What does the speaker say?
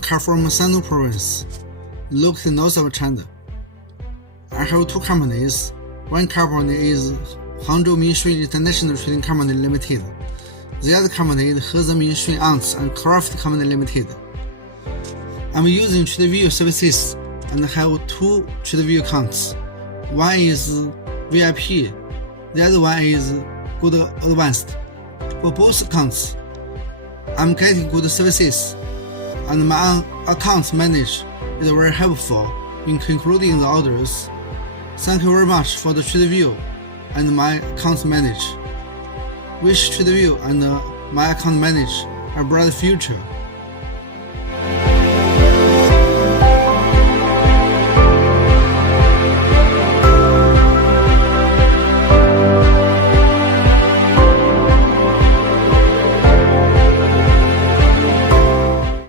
car from Shandong province, located north of China. I have two companies. One company is Hangzhou Minshun International Trading Company Limited. The other company is Heze Minshun Ants and Craft Company Limited. I'm using TradeWheel's services and have two TradeWheel accounts. One is VIP, the other one is Good Advanced. For both accounts, I'm getting good services, and my account manager is very helpful in concluding the orders. Thank you very much for the TradeWheel and my account manager. Wish TradeWheel and my account manager a bright future.